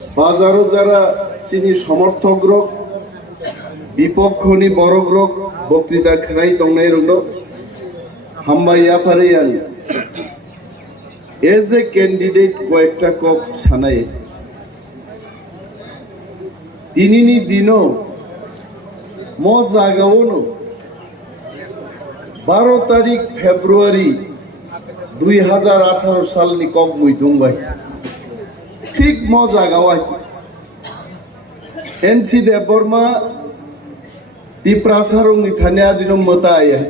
বাজারও যারা চিনি সমর্থক রোগ বিপক্ষনি বড় রোগ বক্তৃতা খাই দংনাই রোগ হামবাইয়া ফারিয়ান এজ এ ক্যান্ডিডেট কয়েকটা কক সানাই ইনিনি দিনও ম জায়গাও 12 তারিখ ফেব্রুয়ারি 2018 সালনি কক মুইদুংবাই ঠিক ম জায়গাও एनसी देवबर्मा तिप्रासारंनि थानाया दिनो मताया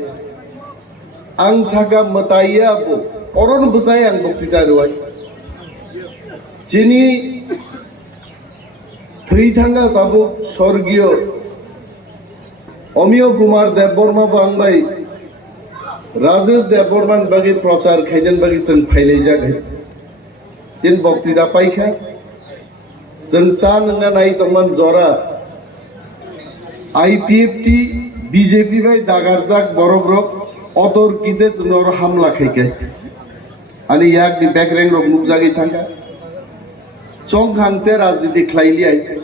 आं सागा मताया बो अरन बसाय आं बक्तिता रवाय जिनि थै थांगा बाबु स्वर्गीय अमिय कुमार देवबर्मा बांबाय राजेश देवबर्मान बागै प्रचार खायजन बागै जों फायलाय जागोन जिन बक्तिता पाइखा संसान नाई तमन जरा आईपीएफटी बीजेपी भाई दागारजाक बरग्रक अतर किजे नर हमला खाइके आनी याक दि बैकरेंग रक मुख जागी थांगा चंग हांगते राजनीति खलाइली आइते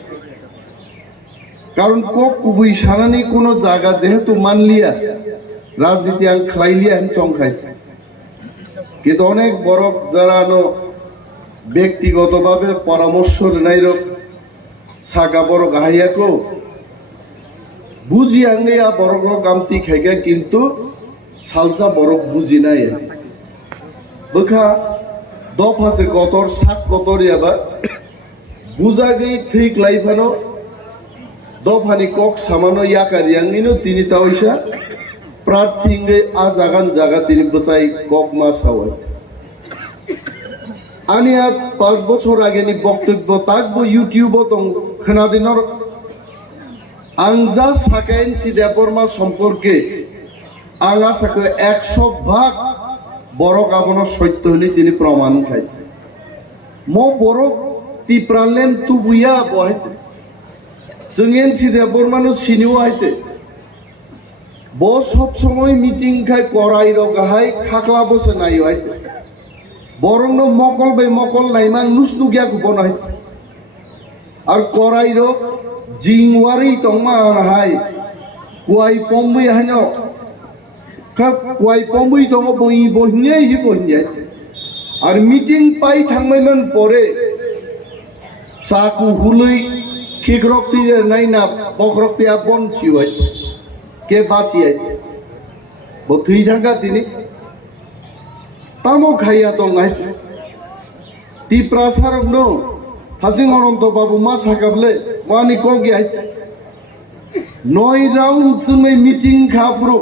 कारण को कुबुई सानानि कोनो जागा जेहेतु मानलिया राजनीति आं खलाइलिया आं चंग खाइते किन्तु अनेक बरक जारानो ব্যক্তিগতভাবে পরামর্শ নেনাইর সাগা বড় গাহাইয়াকো বুঝি আঙ্গে বড় গামতি খাইগা কিন্তু সালসা বড় বুঝি নাই বখা দফাসে গতর সাত গতর ইয়াবা বুঝাগৈ ঠিক লাইফানো দফানি কক সামানো ইয়াকারিয়াঙ্গিনো তিনি তাওইসা প্রার্থীঙ্গে আ জাগান জাগা তিনি বসাই কক মাস হাওয়াই आनी 5 বছর আগেनि বক্তব্য তাকবো ইউটিউব দं खोनादिनर आं जा साकाइन सिदेबर्मा सम्पर्के आं आसाखौ 100% बर गाबनो सत्य हनि तिनि प्रमाण खाय म बर तिप्रालेन तुबुया बहायते जोंनि सिदेबर्मानो सिनिउ आइते ब सब समय मिटिं खाय कराइ रगाहाय खाखला बसे नायो आइते बरंग मकल बे मकल नाइमां नुसनुगिया गुबनाय आर कराइरो जिंगवारी तंगमा हाय कुआई पम्बई हानो खब कुआई पम्बई तंग बई बहिने हि बहिने आर मीटिंग पाइ थांबायमोन परे साकु हुलै खिग्रक्ति नाइना बख्रक्तिया बनसिवाय के बासियाय बथै थांगा दिनै तामो खाइया दं आइते तिप्रासारक नो हाजिं अनंत बाबू मा सागाबले मानि कोगि आइते 9 राउंड जोंनि मीटिं खाब्रो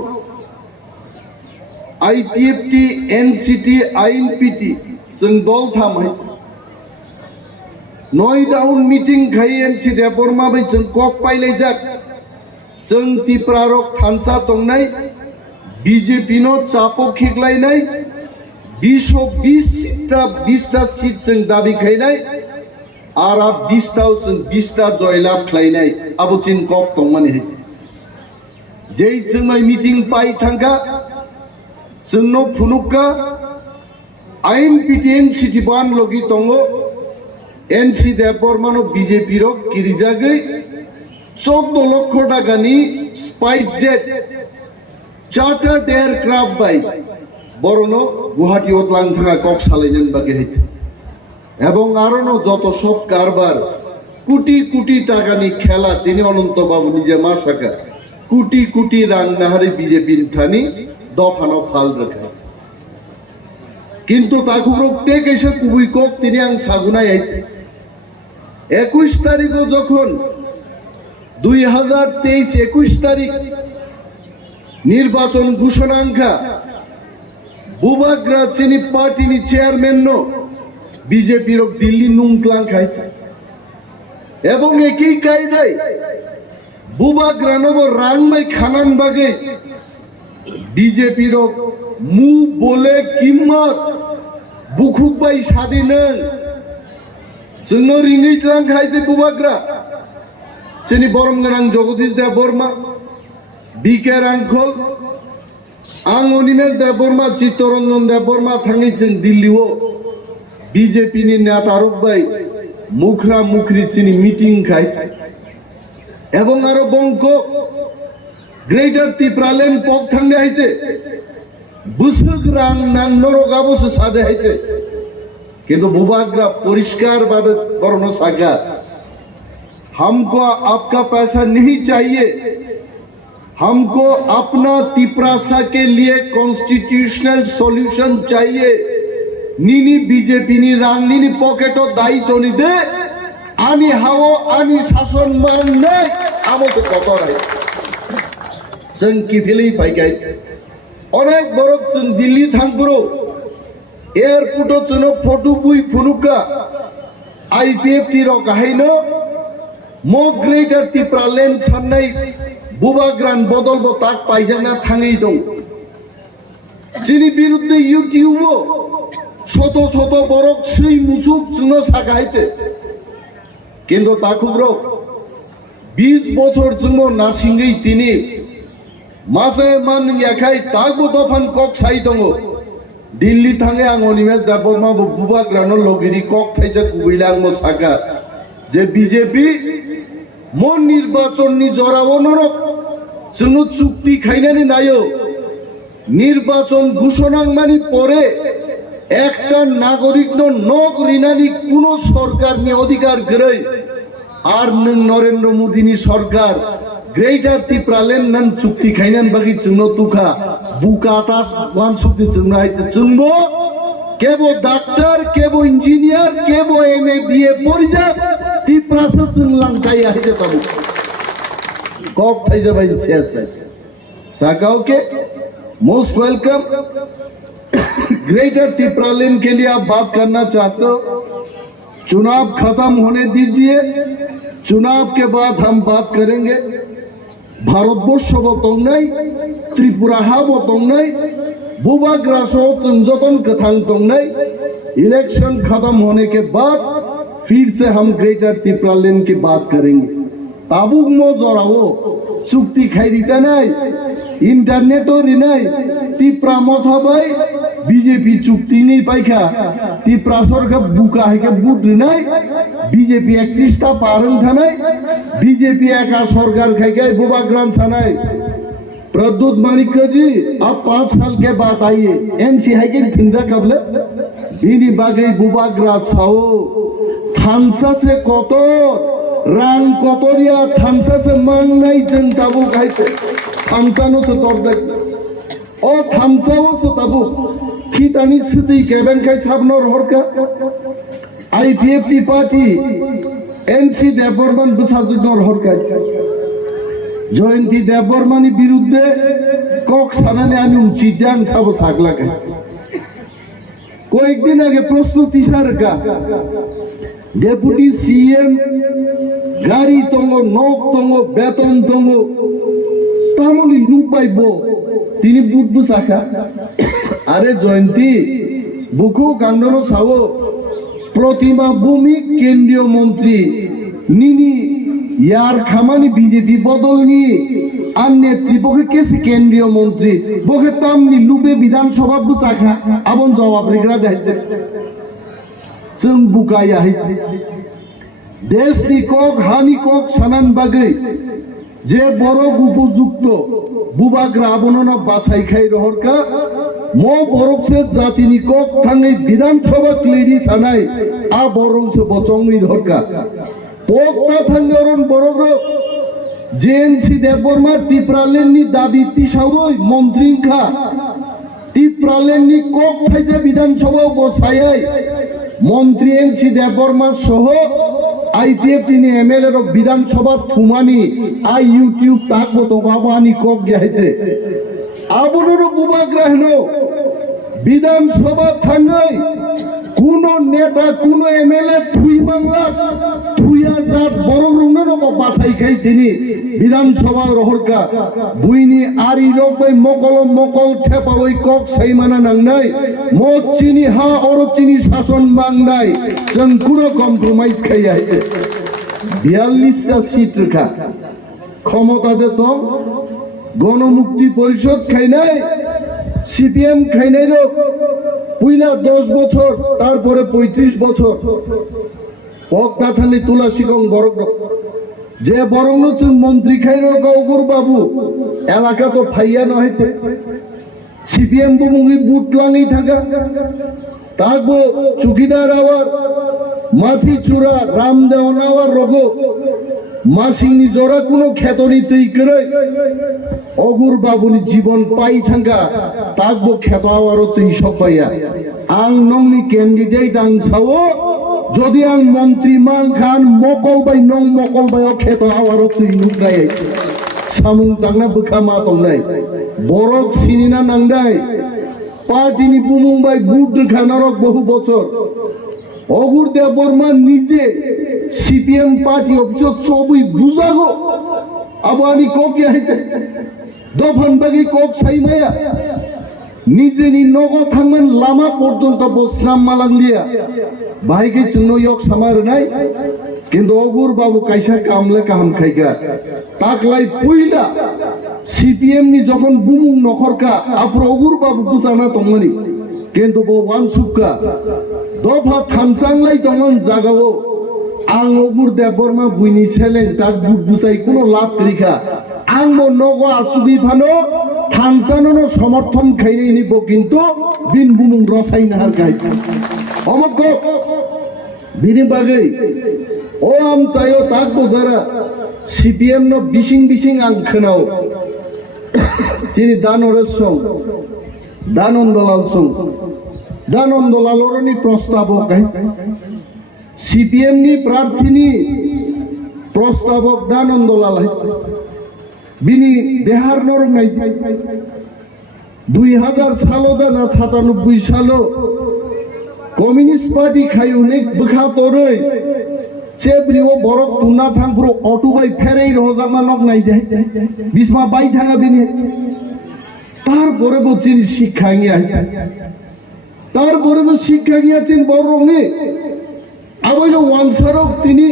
आईपीएफटी एनसीटी आईएनपीटी जों दल थाम आइते 9 राउंड मीटिं खाइ एनसी देवबर्मा बै जों कक पाइलाय जाक जों तिप्रारक थानसा दंनाय बीजेपी नो चापो खिगलायनाय 20टा सीट जों दाबि खायनाय आर 20टा जयलाभ खायनाय आबुचिन कक दंमानि जै जोंनाय मीटिं पाइ थांगा जोंनो फुनुका आईएनपीटी एनसीटी बान लगी दङ एनसी देवबर्मानो बीजेपी रक किरिजागै 14 लक्ष टाकानि स्पाइस जेट चार्टार्ड एयारक्राफ्ट बाय बरनो गुवाहाटी ओतलां थाङा कक सालायनो बागै এবং আরনো যত সব কারবার কোটি কোটি টাকানি খেলা তিনি অনন্ত বাবু নিজে মা সাকা কোটি কোটি রাং নাহারে বিজেপি থানি দফানো ফাল রাখা কিন্তু তাকু প্রত্যেক এসে কুবুই কক তিনি আং সাগুনাই আইতে 21 তারিখও যখন 2023 21 তারিখ নির্বাচন ঘোষণাঙ্কা बुबाग्रा चिनी पार्टी नि चेयरमैन नो बीजेपी रो दिल्ली नुंगलां खाइते एवं एकी कायदाय बुबाग्रा नो रांबाय खानान बागै बीजेपी रो मु बोले किम्मत बुखुबाय सादिनो जोंनो रिङैलां खाइते बुबाग्रा चिनी बरमगोनां जगदीश देवबर्मा बीके रांखल आं अनिमेश देवबर्मा चित्तरंजन देवबर्मा थाङै जों दिल्लीआव बीजेपी नि नेता रबबाय মুখরা মুখরি চিনি মিটিং খাই এবং আরো বঙ্ক গ্রেটার ত্রিপুরাল্যান্ড পক থাকলে হয়েছে বুসুক রাং নাং নরগাবসে সাদে হয়েছে কিন্তু বুবাগ্রা পরিষ্কার ভাবে বর্ণ সাগা हमको आपका पैसा नहीं चाहिए हमको अपना तिपरासा के लिए कॉन्स्टिट्यूशनल सॉल्यूशन चाहिए नीनी बीजेपी नी रांग नीनी पॉकेटो दायित्व नि दे आनी हावो आनी शासन मान नहीं आमोते कतो राय जों किफिलै फाइगाय अनेक बरक जों दिल्ली थांब्रो एयारपोर्टो जों फटो बुई फुनुका आईपीएफ टी रो गाहायनो मो ग्रेटर त्रिपुराल्यान्ड साननाय बुबाग्रान बदलबो ताक पाइजाना थाङै दं जिनि बिरुद्धे इउटिउबो शत शत बरक सै मुसुक जोंनो सागायते किन्तु ताकुग्रो 20 বছর जोंनो नासिङै तिनि मासे मान याखाय तागबो दफान कक साइ दङ दिल्ली थाङै आं अनिमे दाबरमा बुबाग्रानो लगिरि कक थाइसा कुबैला आं सागा जे बीजेपी मन निर्वाचन नि जरावनरक जोंनो चुक्ति खायनानै नायो निर्वाचन घोषणा मानि परे একটা নাগরিক নক রিনানি কোন সরকারনি অধিকার গরই আর নরেন্দ্র মোদিনি সরকার গ্রেটার ত্রিপুরাল্যান্ড নান চুক্তি খাইনান বাকি जोंनो तुखा बुकाटा वान सुक्ति जोंनो आइते जोंबो केबो doctor केबो engineer केबो MA BA पढ़िजा Tripurasa जों लांजाय आइते तब कक थाइजाबाय शेष सागाओके मोस्ट वेलकम ग्रेटर त्रिपुराल्यान्ड के लिए आप बात करना चाहते हो चुनाव खत्म होने दीजिए चुनाव के बाद हम बात करेंगे भारतवर्ष बतंगनाय त्रिपुरा हा बतंगनाय बुबाग्रासो जतन कथां तंगनाय इलेक्शन खत्म होने के बाद फिर से हम ग्रेटर त्रिपुराल्यान्ड की बात करेंगे ताबुक मो जराओ चुक्ति खाइरिता नाय इंटरनेटो रिनाय त्रिपुरा मथाबाय बीजेपी चुक्ति नहीं पाइखा त्रिपुरा सरकार बुका है के बुट रिनाय बीजेपी 31टा पारंग थानाय बीजेपी एका सरकार खाइगाय बुबाग्राम सानाय प्रद्युत माणिक्य जी आप 5 साल के बाद आइए एनसी है के थिंजा कबले बिनी बागै बुबाग्रा साओ थामसा से कतो रां कतरिया थामसा से मांगनाय जों दाबु गायते थामसानो से तोरदे ओ थामसाओ से दाबु खितानि सिदि केबेनखाय साबनर हरका IPFT party NC Debbarman बसाजनर हरका जयंती देवबर्मानि बिरुद्धे कक सानाने आमी उचित आं साबो सागलागे कয়েকদিন আগে প্রশ্ন তিসারকা ডেপুটি সিএম গাড়ি তঙ্গ নক তঙ্গ বেতন তঙ্গ তামলি লুপাইব তিনি বুটবু সাখা আরে জয়ন্তী বুকু কান্দন সাও প্রতিমা ভূমিক কেন্দ্রীয় মন্ত্রী নিনি यार खामानि बीजेपी बदलनी आन नेतृपक्षे केसे केंद्रीय मंत्री बखे तामनि लुबे विधानसभा बुसाखा आबन जवाब रिग्रा दाइते जों बुकाया हाइते देशनि कक हानि कक सानान बागै जे बरक उपयुक्त बुबाग्रा आबनना बासाइखाय रहरका मो बरकसे जातिनि कक थाङै विधानसभा क्लेरि सानाय आ बरंसे बचंगै रहरका पोकता थांगरन बरग्र जेएनसी देवबर्मा त्रिपुराल्यान्डनि दाबि तिसावै मन्त्रीखा त्रिपुराल्यान्डनि कक थाइजा विधानसभा बसायै मन्त्री एनसी देवबर्मा सह आईपीएफ टिनि एमएलए रक विधानसभा थुमानि आ यूट्यूब ताकबो तो बाबानि कक गायते आबोनो बुबाग्रा हनो विधानसभा थाङै कोनो नेता कोनो एमएलए थुइ मांगला थुइया जात बरक रंनो बासाइखाय तिनि विधानसभा रहरका बुइनि आरि रकबै मकल मकल थेपाबै कक साइमाना नांनाय मचिनि हा अरचिनि शासन मांगनाय जों कुनो कम्प्रमाइज खाया 42टा सीट रखा क्षमताते दं गणमुक्ति परिषद खाइनाय सीपीएम खाइनाय पहला 10 বছর তারপরে 35 বছর পক তাথানি তুলাসী গং বরং যে বরং মন্ত্রী খাইর গৌগুর বাবু এলাকা তো ফাইয়া নহেছে সিপিএম বুমুঙ্গি বুট লাঙি থাকা তাকবো চুকিদার আবার মাথি চূড়া রাম দেওয়ার রোগ মাসিংনি জোড়া কোনো খেতনি তৈ করে অগুর বাবুনি জীবন পাই থাকা তাকবো খেত আওয়ারও তুই সব পাইয়া আং নংনি ক্যান্ডিডেট আং সাও যদি আং মন্ত্রী মান খান মকল বাই নং মকল বাই খেত আওয়ারও তুই নুকাই সামুং তাংনা বুখা মা তংনাই বরক সিনিনা নাংদাই পার্টিনি বুমুংবাই বুট খানারক বহু বছর অগুর দেব বর্মা নিজে সিপিএম পার্টি অফিস সবই বুঝাগো আবানি কক আইতে দফান বাগি কক সাইমায়া নিজে নি নগদ থাকবেন লামা পর্যন্ত বসরাম মালাংলিয়া ভাইকে চিহ্ন ইয়ক সামার নাই কিন্তু অগুর বাবু কাইসা কামলে কাম খাইকা তাকলাই পুইলা সিপিএম নি যখন বুমুং নখরকা আপর অগুর বাবু বুঝানা তমনি কিন্তু বো ওয়ান সুক্কা দফা থামসাংলাই তমন জাগাবো আং অগুর দেব বর্মা বুইনি ছেলেন তার বুট বুঝাই কোনো লাভ রেখা আং নগ আসুবি ফানো থামসানো সমর্থন খাইনি নিব কিন্তু বিন বুমুং রসাই নাহার গাই অমক বিনি বাগে ও আম চাইও তাকবো যারা সিপিএম ন বিশিং বিশিং আং খানাও তিনি দানরের সং দানন্দলাল সং দানন্দলালরনি প্রস্তাবক সিপিএম নি প্রার্থিনী প্রস্তাবক দানন্দলাল বিনি দেহার নর নাই 2000 সালো না 97 সালো কমিউনিস্ট পার্টি খাই অনেক বখা তরই চেব্রিও বরক তুনা থাংপুরো অটো বাই ফেরেই রজামানক নাই যায় বিসমা বাই থাঙা বিনি তারপরে বলছেন শিক্ষা নিয়ে তারপরে শিক্ষা গিয়েছেন বড় রঙে আবার ওয়ানসারক তিনি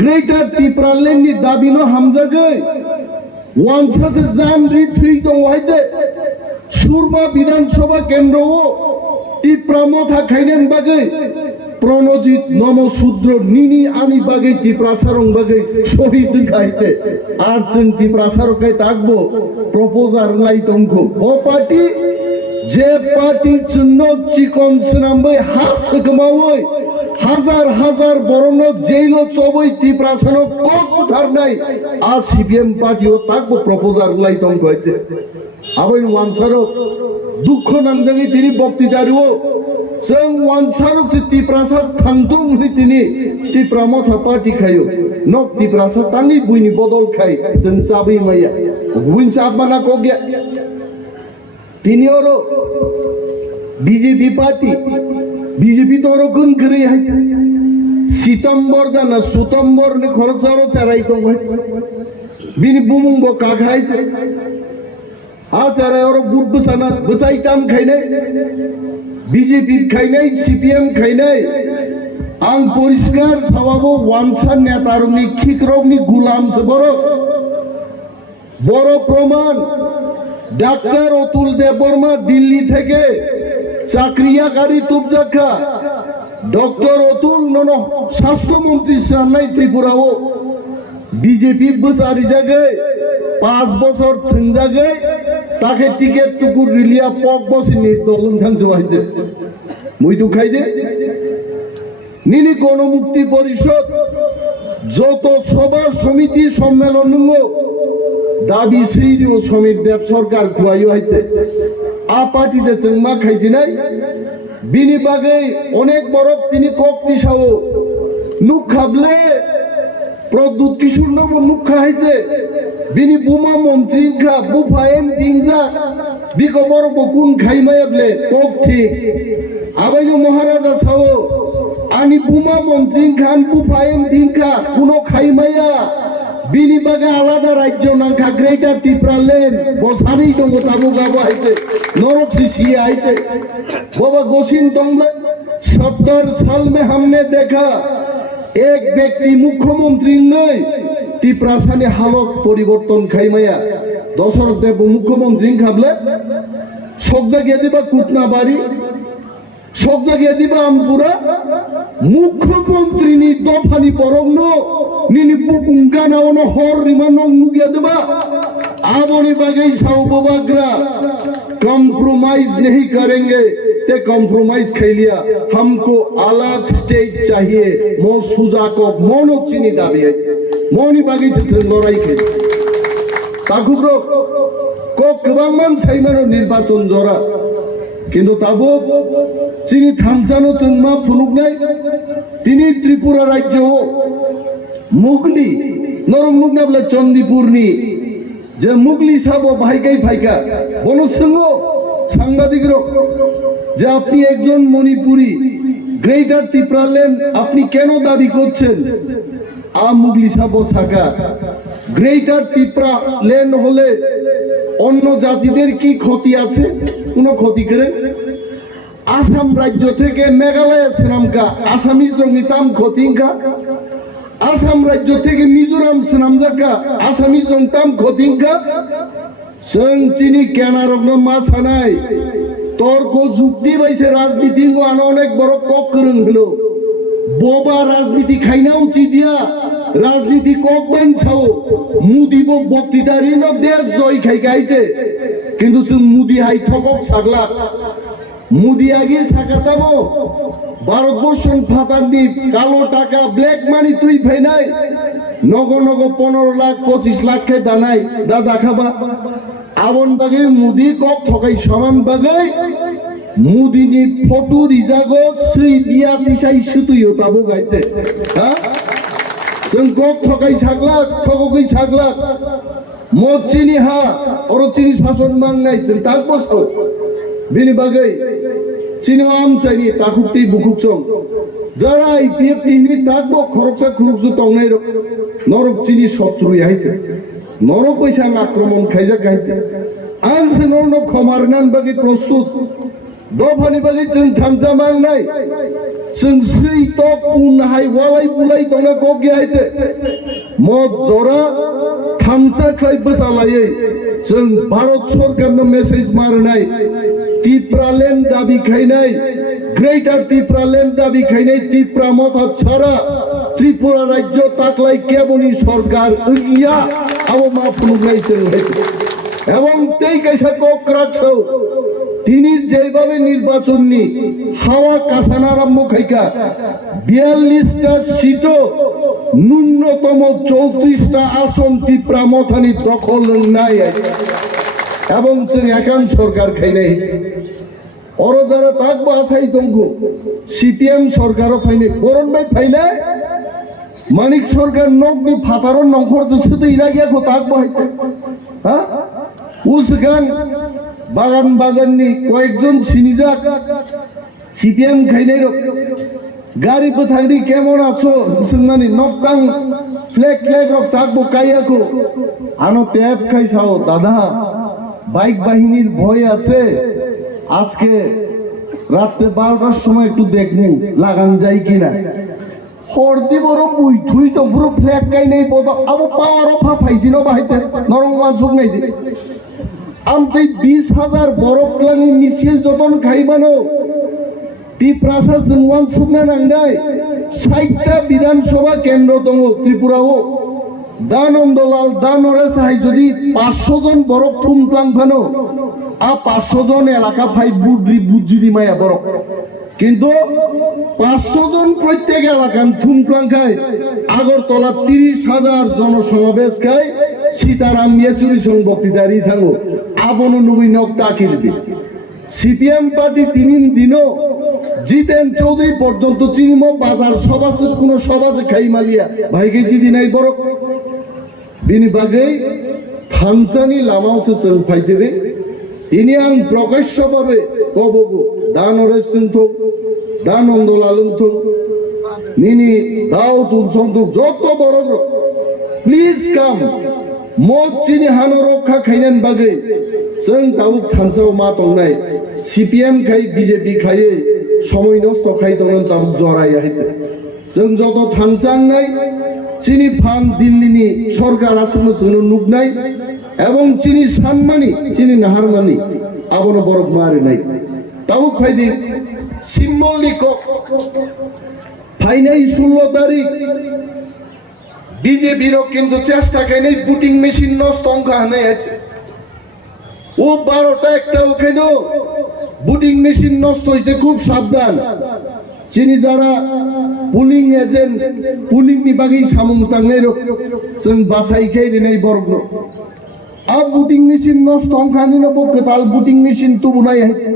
গ্রেটার টিপ্রালেননি দাবিনো হামজাগে ওয়ানসাসে জান রি থুই দং হইতে সুরমা বিধানসভা কেন্দ্র টিপ্রা মথা খাইনেন বাগে প্রণজিৎ নমশূদ্র নিনি আনি বাগে টিপ্রা সারং বাগে শহীদ খাইতে আর চেন টিপ্রা সারকাই তাকবো প্রপোজার লাই তংখ ও পার্টি যে পার্টির জন্য চিকন সিনাম্বই হাস কমাওই হাজার হাজার বরণ জেল চবই টিপ্রাসন কোথার নাই আর সিপিএম পার্টিও তাকবো প্রপোজার লাই তংখ হয়েছে আবার ওয়ানসারক দুঃখ নামজাঙ্গি তিনি বক্তৃতারিও जों वानसारक से टिप्रासा थांदुं नि तिनि टिप्रा मथा पार्टी खायो नक टिप्रासा तांगि बुइनि बदल खाय जों चाबै माया बुइन चाबमाना को गया तिनि ओरो बीजेपी पार्टी बीजेपी तो ओरो गुन करे है सितंबर दाना सुतंबर ने खरचारो चाराई तो बिनि बुमुं बो काखायছে आसारे ओरो बुट बसाना बसाई ताम खायनाय बीजेपी खायनाय सीपीएम खायनाय आं परिष्कार सवाबो वानसा नेतारनि खिकरगनि गुलाम से बड़ो प्रमाण डाक्टर अतुल देबबर्मा दिल्ली থেকে চাকরিয়াকারী তুবজাকা ডক্টর অতুল নন স্বাস্থ্যমন্ত্রী সামনাই ত্রিপুরাও বিজেপি বসারি জায়গায় 5 বছর থিন জায়গায় তাকে টিকেট টুকুর রিলিয়া পক বসে নির্দলন থাকছে হইতে মুই তো খাই দে নিনি গণমুক্তি পরিষদ যত সভা সমিতি সম্মেলন দাবি সেই সমীর দেব সরকার খুয়াই হইতে আ পার্টিতে চেংমা খাইছি নাই বিনি বাগে অনেক বড় তিনি কক্তি সাও নুক খাবলে প্রদ্যুৎ কিশোর নাম নুক খাইছে বিনি বুমা মন্ত্রী খা বুফা এম দিংজা বিকো বড় বকুন খাইমায়াবলে কক্তি আবাইনো মহারাজা সাও আনি বুমা মন্ত্রী খান বুফা এম দিংখা কোনো খাইমায়া বিনি বাগে আলাদা রাজ্য নাঙ্কা গ্রেটার টিপ্রালেন বসারি তো মোতাবু গাবো আইতে नरक से आईते बाबा गोसिन तंगले 70 साल में हमने देखा एक व्यक्ति मुख्यमंत्री नहीं टिप्रासा ने हालत परिवर्तन खाइमाया दशरथ देव मुख्यमंत्री खाबले सब जगह दिबा कुटना बाड़ी सब जगह दिबा আমপুরা মুখ্যমন্ত্রী নি দফানি পরগ্ন নিনি বুকুঙ্কা নাওনো হর রিমানো নুগিয়া দেবা आवनी बागे छाओ बबाग्रा कॉम्प्रोमाइज नहीं करेंगे ते कॉम्प्रोमाइज खाई लिया हमको अलग स्टेज चाहिए मो सुजा को मोनो चीनी दाबी है मोनी बागे से लड़ाई के ताकुब्रो को कबांगमान साइमानो निर्वाचन जरा किंतु ताबो चीनी थामसानो चंगमा फुनुकनाय तिनी त्रिपुरा राज्य हो मुगली नरम मुगनाबला चंदीपुरनी যে মুগলি সাবো ভাইকাই ভাইকা বনসঙ্গ সাংবাদিক যে আপনি একজন মণিপুরি গ্রেটার ত্রিপুরাল্যান্ড আপনি কেন দাবি করছেন মুগলি সাবো সাকা গ্রেটার ত্রিপুরাল্যান্ড হলে অন্য জাতিদের কি ক্ষতি আছে কোনো ক্ষতি করে আসাম রাজ্য থেকে মেঘালয় শ্রীলঙ্কা আসামিজ রঙিতাম ক্ষতিঙ্কা आसाम राज्य থেকে মিজোরাম নামজাকা আসামি জংতাম খতিংকা সং চিনি কেনারগ্ন মাছানাই তর্ক যুক্তি বাইছে রাজনীতি আনো অনেক বড় কক করং হলো বোবা রাজনীতি খাইনা উচিত দিয়া রাজনীতি কক বানছাও মুদিব বক্তৃতারি ন দেশ জয় খাই গাইছে কিন্তু সং মুদি হাই ঠকক ছাগলা মুদি আগে সাকাতাবো ভারতবর্ষ ফাটান্দি কালো টাকা ব্ল্যাক মানি তুই ফাইনাই নগ নগ 15 লাখ 25 লাখ কে দানাই দাদা খাবা আবন বাগে মুদি কক ঠকাই সমান বাগে মুদিনি ফটো রিজাগো সেই বিয়া দিশাই সুতুই হতাবো গাইতে হ্যাঁ जों কক ঠকাই ছাগলা ঠকই ছাগলা মচিনি হা অরচিনি শাসন মাংনাই जों তাক বসো বিনি বাগে চিনিওয়াম চাইনি তাকুটি বুকুকসং যারা আইপিএফ টিনি তাকবো খরকসা খুরুকসু তংনাই নরক চিনি শত্রুই আইতে নরক পয়সা আক্রমণ খাইজা গাইতে আন সে নরন খমারনান বাগে প্রস্তুত দফানি বাগে जों থামজা মাংনাই जों সুই তক উনহাই ওয়ালাই বুলাই তংনা কক গিয়াইতে মদ জরা থামসা খাই বসালায়ে जों भारत सरकारनो मेसेज मारनाय ত্রিপুরাল্যান্ড দাবি খাইনাই গ্রেটার ত্রিপুরাল্যান্ড দাবি খাইনাই ত্রিপুরা মতা ছাড়া ত্রিপুরা রাজ্য তাকলাই কেবনি সরকার ইয়া আবো মাফুনাই এবং তেই কাইসা কক রাখছো তিনি যেভাবে নির্বাচন নি হাওয়া কাসানা আরম্ভ খাইকা 42টা সিটও ন্যূনতম 34টা আসন ত্রিপুরা মথানি দখল নাই এবং একান সরকার খাই নাই ওর যারা থাকবো আসাই দঙ্গ সিপিএম সরকারও ফাইনে বরণ ভাই ফাইলে মানিক সরকার নকনি ফাটারও নখর শুধু ইরাগিয়া গো থাকবো হইতে হ্যাঁ উসগান বাগান বাজারনি কয়েকজন সিনিজাক সিপিএম খাইনাই গাড়ি থাকলি কেমন আছো শুননানি নকটাং ফ্ল্যাগ ফ্ল্যাগ থাকবো কাইয়াকো আনো ট্যাব খাইছাও দাদা বাইক বাহিনীর ভয় আছে আজকে রাতে 12টার সময় একটু দেখবো লাগান যায় কিনা হরদি বড় বুই থুই তো পুরো ফ্ল্যাগ গাই নেই বদ আবো পাওয়ার অফা পাইছি না বাহিতে নরম মাঝুক নাই দি আমতেই 20,000 বড় ক্লানি মিছিল যতন খাইবানো ত্রিপুরা জনওয়ান সুকনা নাংদাই 60টা বিধানসভা কেন্দ্র দङ ত্রিপুরাও দানন্দলাল দানরে সাহাই যদি 500 জন বড় ফুমক্লাং ফানো 500 জন এলাকা ভাই বুদ্রি বুজিদি মায়া বড় কিন্তু 500 জন প্রত্যেক এলাকান ফুমক্লাং খায় আগরতলা 30,000 জনসমাবেশ খায় সীতারাম ইয়েচুরি সং বক্তৃতারি থাঙ্গো আবন নবী নক তাকির দি সিপিএম পার্টি 3 দিনও জিতেন চৌধুরী পর্যন্ত চিনিম বাজার সভাসে কোন সভাসে খাই মালিয়া ভাইকে জিদি নাই বড় বিনি বাগে থানসানি লামাউসে চল ফাইছে রে ইনি আন প্রকাশ্যভাবে কবগো দানরে সিনথ দানন্দলালুন থ নিনি দাও তুল সন্ত যত বড় প্লিজ কাম মদ চিনি হানো রক্ষা খাইনেন বাগে जों दाउ थानसाव मा दंनाय সিপিএম খাই বিজেপি খাই সময় নষ্ট খাই দङ दाउ जराय आइते जों যত থানসাং নাই চিনি ফান দিল্লিনি সরকার আসলে जों नुगनाय এবং চিনি সানমানি চিনি নাহারমানি আবন বরক মারে নাই दाउ ফাইদি সিম্বলিক থাইনাই 16 তারিখ বিজেপির কিন্তু চেষ্টা খাইনি বুটিং মেশিন নষ্ট অঙ্কা হানে আছে ও 12টা একটা ওখানে বুটিং মেশিন নষ্ট হয়েছে খুব সাবধান চিনি যারা পুলিং এজেন্ট পুলিং বিভাগী সামুং তাংনাই जों বাছাইখাই দিনাই বর্গ আর বুটিং মেশিন নষ্ট অঙ্কানি না পক্ষে তাল বুটিং মেশিন তো বুনাই আছে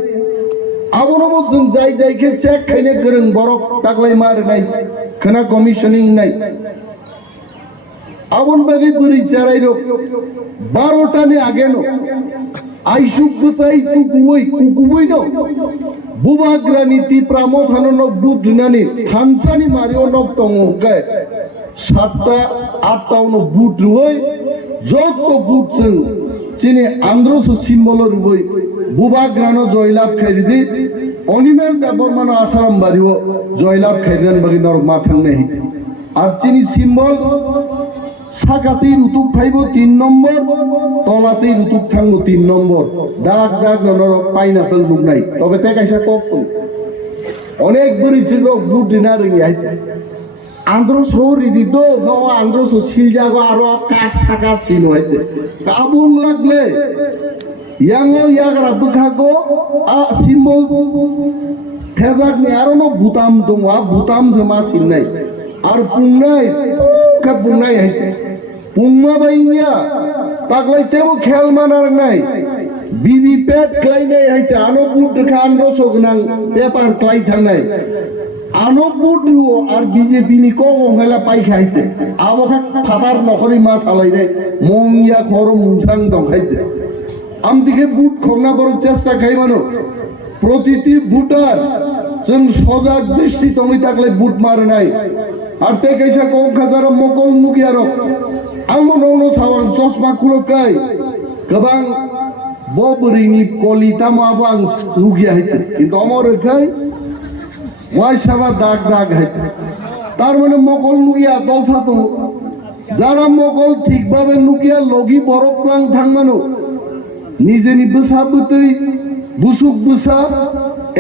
আবরও जों যাই যাইকে চেক খাইনে গরং বরফ তাকলাই মার নাই খানা কমিশনিং নাই আবন বাগি পুরি চারাইরো 12টা নে আগে নো আইসুক বসাই কুকুবই নো বুবাগ্রানি তিপ্রামো থানো বুদনানি থানসানি মারিও নক তঙ্গকে 7টা 8টা নো বুট রই যত বুট जों চিনি আন্দ্রস সিম্বলর রই বুবাগ্রানো জয়লাভ খাইদি অনিমেল দেবরমানো আসারাম বাড়িও জয়লাভ খাইরান বাগি নর মাথাংনে হিতি আর চিনি সিম্বল সাকাতেই রুতুক ফাইব 3 নম্বর তলাতেই রুতুক থাঙ্গো 3 নম্বর দাগ দাগ নর পাইনাপল মুখ নাই তবে তে কাইসা কপ অনেক বড়ি ছিল বুট দিনার আইছে আন্দ্র সৌরি দিত ন আন্দ্র সিল জাগো আরো কাট সাকা সিন হইছে কাবুং লাগলে ইয়াঙ্গো ইয়াগরা দুখাগো আ সিম্বল থেজাক নি আরো ন বুতাম দংয়া বুতাম জমা সিন নাই আর পুংনাই কা পুংনাই হইছে পুংমা বাইয়া তাকলাই তেও খেল মানার নাই বিবি পেট ক্লাই নাই হইছে আনো বুট খান রসগনাং পেপার ক্লাই থানাই আনো বুট আর বিজেপি নি কো হেলা পাই খাইছে আবখা ফাটার নখরি মাছ আলাই দে মংয়া খর মুছাং দং খাইছে আমদিকে বুট খংনা বড় চেষ্টা খাইবানো প্রতিটি বুটার जों সজাগ দৃষ্টি তুমি থাকলে বুট মারে নাই আর তে কাইসা কম খাজার মকল মুগিয়ার আমনো সাওয়াং চশমা কুলকাই গোবাं ববরিনি কলিতা মাবাং মুগিয়া হইতে কিন্তু আমর খাই ওয়াই সাবা দাগ দাগ হইতে তার মানে মকল মুগিয়া দলছা তো যারা মকল ঠিকভাবে নুকিয়া লগি বরফ লাং থাংমানো নিজে নিবসাবতই বুসুক বুসা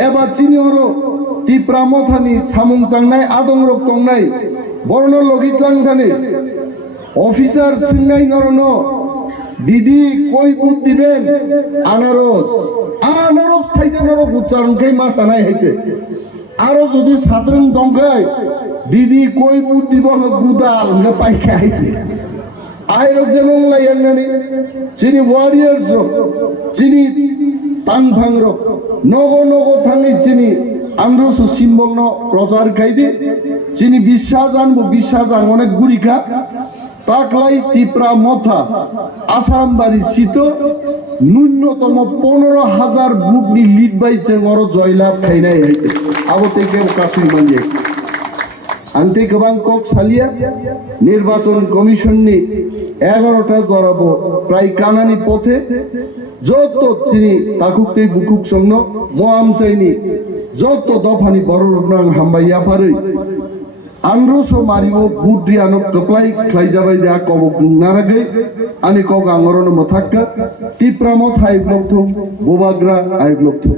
এবার চিনি ওরো তিপ্রামো থানি সামুং তাংনাই আদং রক তংনাই বর্ণ লগিত লাং থানি অফিসার সিংনাই নরন দিদি কই বুট দিবেন আনারস আনারস খাইছে নর উচ্চারণ খাই মাছ আনাই হইছে আরো যদি সাতরং দংখাই দিদি কই বুট দিব গুদাল নে পাই খাইছে আইরো যেমন লাইয়ানি চিনি ওয়ারিয়ার্স চিনি তাং ভাংর নগো নগো থাঙ্গি চিনি আন্দ্রস সিম্বল ন প্রচার খাইদি চিনি বিশ্বাস আনবো বিশ্বাস আন অনেক গুড়িখা তাকলাই তিপ্রা মথা আসাম বাড়ি শীত ন্যূনতম 15,000 বুট নি লিড বাইছে ওর জয়লাভ খাই নাই হইছে আবো থেকে কাশি মানিয়ে আনতে গোবাং কক সালিয়া নির্বাচন কমিশন নি 11টা জড়াবো প্রায় কানানি পথে যত চিনি তাকুকতে বুকুক সঙ্গ মোয়াম চাইনি যত দফানি বড় রুনাং হাম্বাইয়া পারে আন্দ্রসো মারিও বুট আনো কপ্লাই খাই যাবাই দা কব নারাগে আনি কক আঙ্গরন মথাক্কা টিপ্রামত হাই ব্লক থো বোবাগ্রা আই ব্লক থো